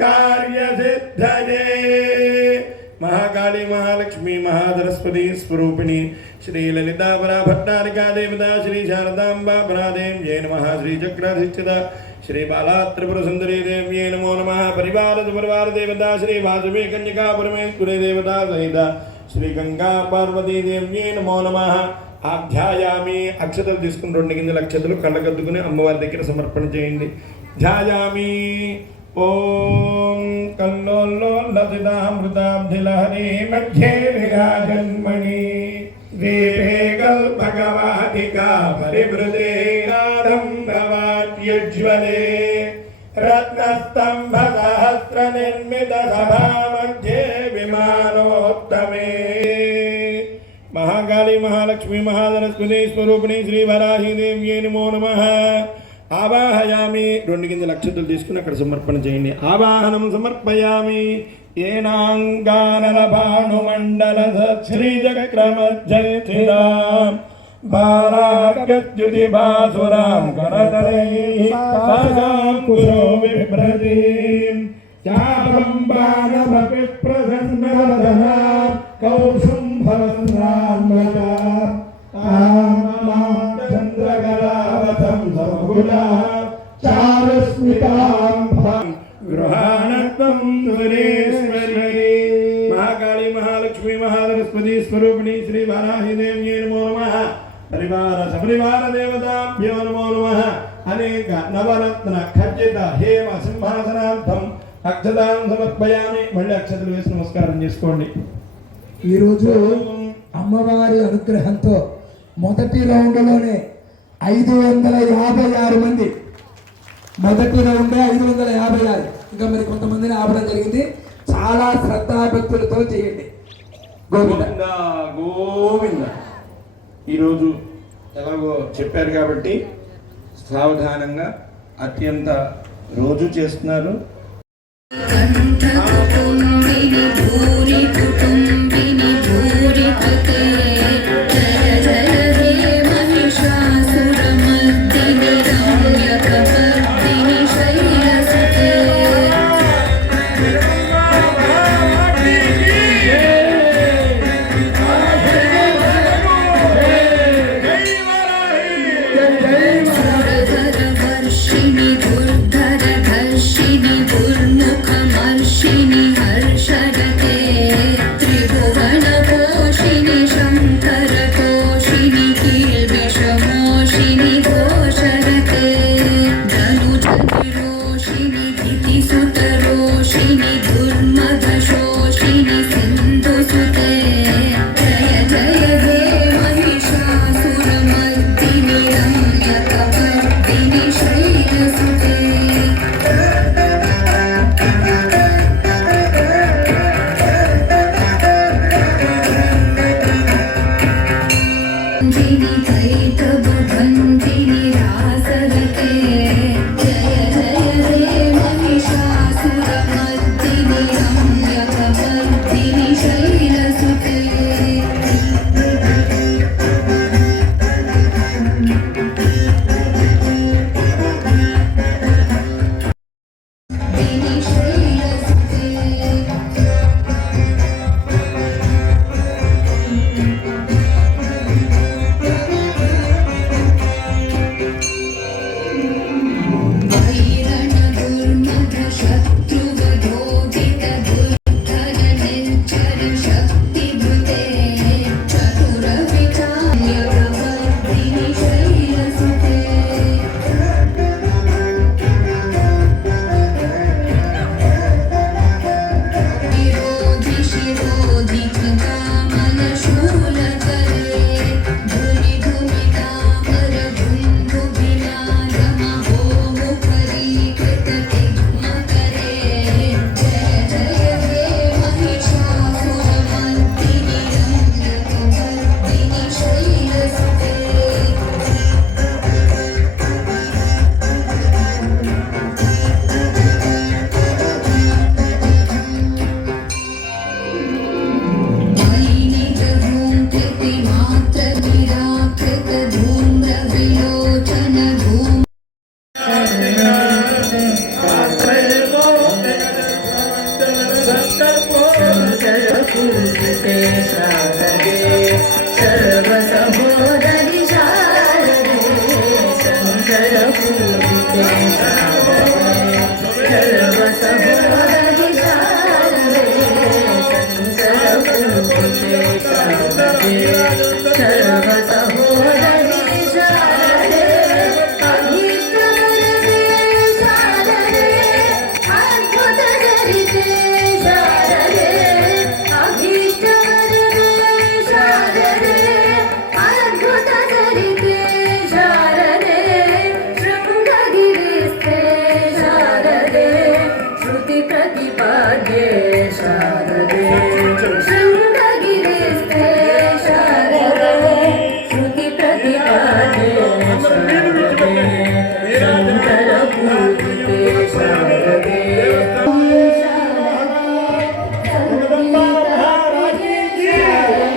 कार्यसिद्धये महाकाली महालक्ष्मी महासरस्वती स्वरूपिणी श्री ललितापरा भट्टारिका देवता श्री शारदांबा परादेव्यै नमः श्री चक्राधिष्ठिता श्री बाला त्रिपुर सुंदरी देव्यै नमो नमः परिवार सुपरिवार देवता श्री वासवी कन्यका परमेश्वरी देवता सहित श्री गंगा पार्वती देव्यै नमो नमः ध्यायामी अक्षतలు తీసుకుని 2 గింజల అక్షతలు కళ్ళగద్దుకుని అమ్మవారి దగ్గర సమర్పణ చేయండి ధ్యాయామి ఓం కల్లోల్లసితామృతాబ్ధిలహరి మధ్యే విరాజన్మణి దీపే కల్పకవాటికా పరివృతే ఆడంబవాద్యుజ్వలే రత్నస్తంభ సహస్ర నిర్మిత సభా మధ్యే విమానోత్తమే महाकाली महालक्ष्मी महासरस्वती स्वरूपिणी श्री वराही देव्यै नमो नमः आवाहयामि 2 గింజల అక్షతలు తీసుకుని అక్కడ సమర్పణ చేయండి ఆవాహనం సమర్పయామి ఏనాంగానల భానుమండల శ్రీ చక్రమజ్జయతిరాం బాలార్గద్యుతి బాసురాం కరతరైః కుశో విభ్రతీం చాపంబాణమపి ప్రసన్నవదనా కౌసుంభవన్రాన్మజా చంద్రకళావతం సమగుణా చారుస్మితాం గృహాణత్వం సురేశ్వరి महाकाली महालक्ष्मी महासरस्वती स्वरूपिणी श्री वाराही देव्यै नमो नमः परिवार सपरिवार देवताभ्यो नमो नमः अनेक नवरत्न खचित हेम సింహాసనార్థం అక్షతాం సమర్పయామి మళ్ళీ అక్షతలు వేసి నమస్కారం చేసుకోండి ఈరోజు అమ్మవారి అనుగ్రహంతో మొదటి రౌండ్లోనే 556 మంది మొదటి రౌండ్ 556 ఇంకా మరి కొంతమందిని ఆపడం జరిగింది చాలా శ్రద్ధాభక్తులతో చేయండి గోవింద గోవింద ఈరోజు ఎలాగో చెప్పారు కాబట్టి సావధానంగా అత్యంత రోజు చేస్తున్నారు हर्षरते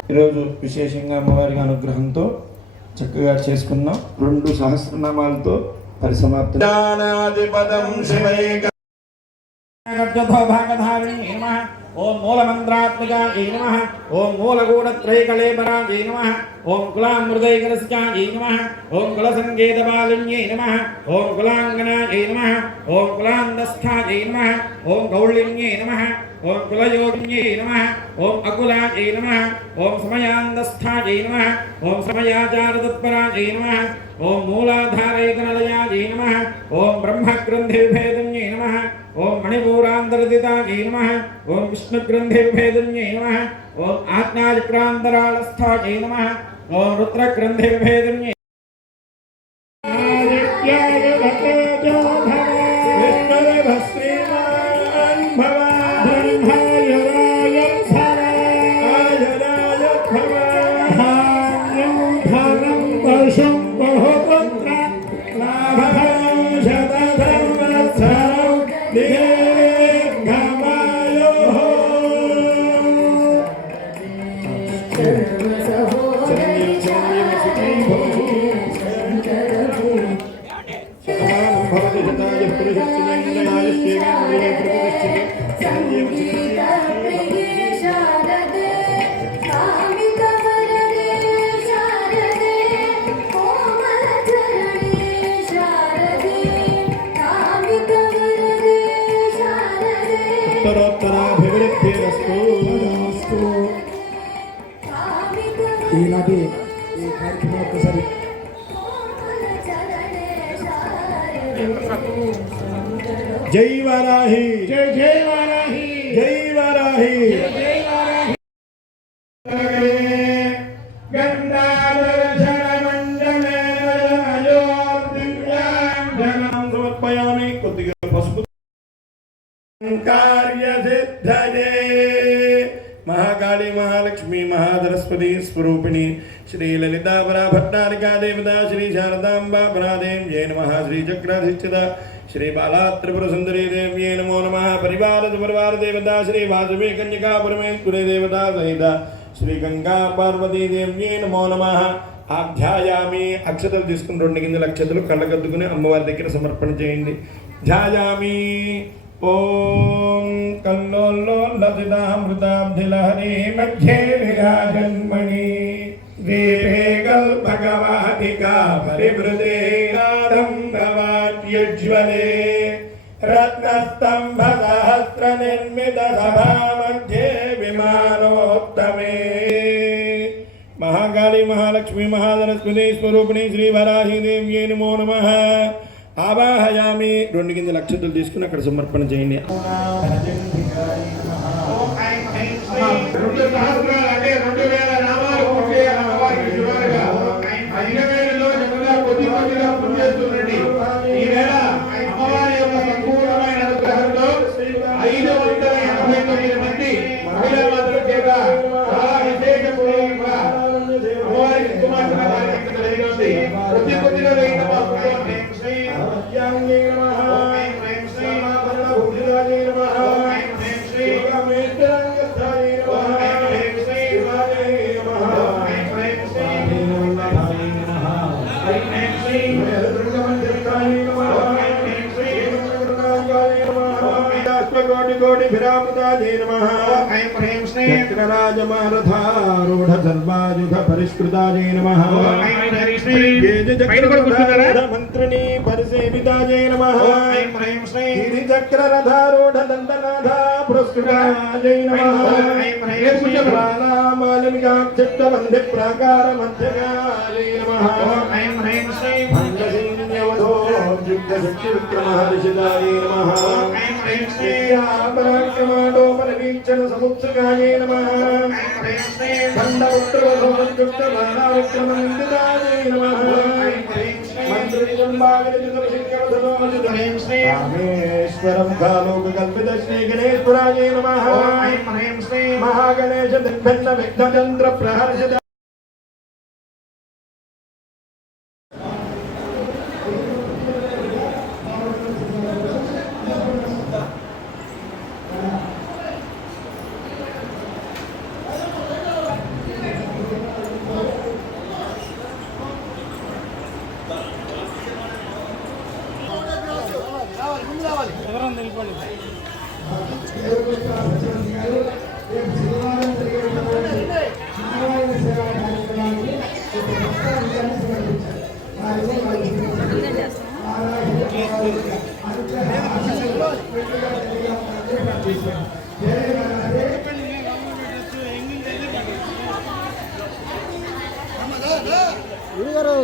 ఈరోజు విశేషంగా అమ్మవారి అనుగ్రహంతో చక్కగా చేసుకున్నాం. 2 సహస్రనామాలతో పరిసమాప్తం. ఓం మూలమంత్రాత్మకాయ నమః. ఓం మూలగూఢత్రైకళేబరాయ నమః. ఓం కులామృదైకరస్యాయ నమః. ఓం కులసంకేతపాలిన్యై నమః. ఓం కులాంగనాయ నమః. ఓం కులాంధస్థాయ నమః. ఓం కౌళిన్యై నమః. ఓం కులయోగిన్యై నమః. ఓం అకులాయ నమః. ఓం సమయాంధస్థాయ నమః. ఓం సమయాచారతత్పరాయ నమః. ఓం మూలాధారైకనలయాయ నమః. ఓం బ్రహ్మగ్రంథి విభేదన్యై నమః. ఓం మణిపూరాంతర్దితాయ నమః. ఓం విష్ణుగ్రంథి విభేదన్యై నమః. ఓం ఆజ్ఞాచక్రాంతరాళస్థాయ నమః. ఓం రుద్రగ్రంథి విభేదన్యై ఈనాటి ఈ కార్యక్రమం ఒక్కసారి జై వారాహి జై జై వారాహి జై వారాహి జై వారాహి. సమర్పయామి. కొద్దిగా పసుపు. కార్యసిద్ధయే మహాకాళీ మహాలక్ష్మి మహాసరస్వతి స్వరూపిణి శ్రీ లలితాపరా భట్టారికా దేవత శ్రీ శారదాంబా పరాదేం జయ నమః. శ్రీ చక్రాధిష్ఠిత శ్రీ బాలా త్రిపుర సుందరీ దేవ్యే నమో నమః. పరివార దేవత శ్రీ వాసవి కన్యకా పరమేశ్వరి దేవత సహిత శ్రీ గంగా పార్వతీ దేవ్యే నమో నమః. ఆధ్యాయామి. అక్షతలు తీసుకుని 2 గింజల అక్షతలు కళ్ళకద్దుకుని అమ్మవారి దగ్గర సమర్పణ చేయండి. ధ్యాయామి. ఓం కల్లోల్లసితామృతాబ్ధిలహరి మధ్యే విరాజన్మణి దీపే కల్పకవాటికా పరివృతే కాదంబవాద్యుజ్వలే రత్నస్తంభ సహస్ర నిర్మిత సభా మధ్యే విమానోత్తమే. మహాకాళీ మహాలక్ష్మి మహాసరస్వతి స్వరూపిణి శ్రీ వరాహి దేవ్యే నమో నమః. ఆవాహయామి. 2 గింజల అక్షతలు తీసుకుని అక్కడ సమర్పణ చేయండి. కోటి కోటి విరామృతాయ నమః. ఐం హ్రీం చక్రరాజమారథారూఢ సర్వాయుధ పరిష్కృతాయ నమః మంత్రిని పరిసేవితాయ నమః చక్రరథారూఢ దండనాథ పురస్కృతాయ నమః ప్రాణామాలికాక్షిప్తబంధి ప్రాకార మధ్యగాయ నమః భంగసైన్యవధో యుద్ధశక్తి విక్రమహర్షితాయ నమః పరాక్రమాడోపరవీక్షణ సముత్సకాయ నమః దండపుత్రవధోయుక్తమానావిక్రమనందితాయ నమః రామేశ్వరం కాలోకల్పిత శ్రీ గణేశ్వరాయ నమః మహాగణేశ దిగ్భిన్న విఘ్నచంద్ర ప్రహర్షిత గారు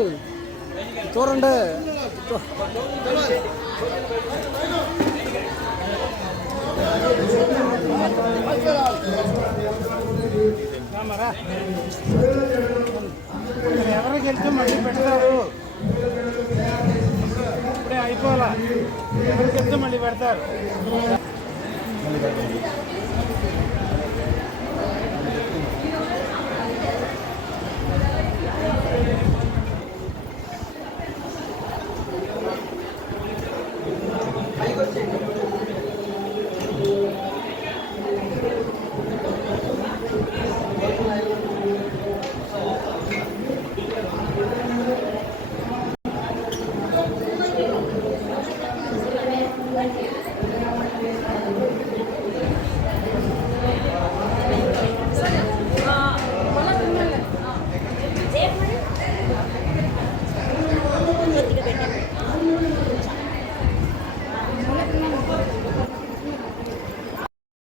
చూడండి ఎవరికి వెళ్తే మళ్ళీ పెడతారు ఇప్పుడే అయిపోవాలా ఎవరికి వెళ్తే మళ్ళీ పెడతారు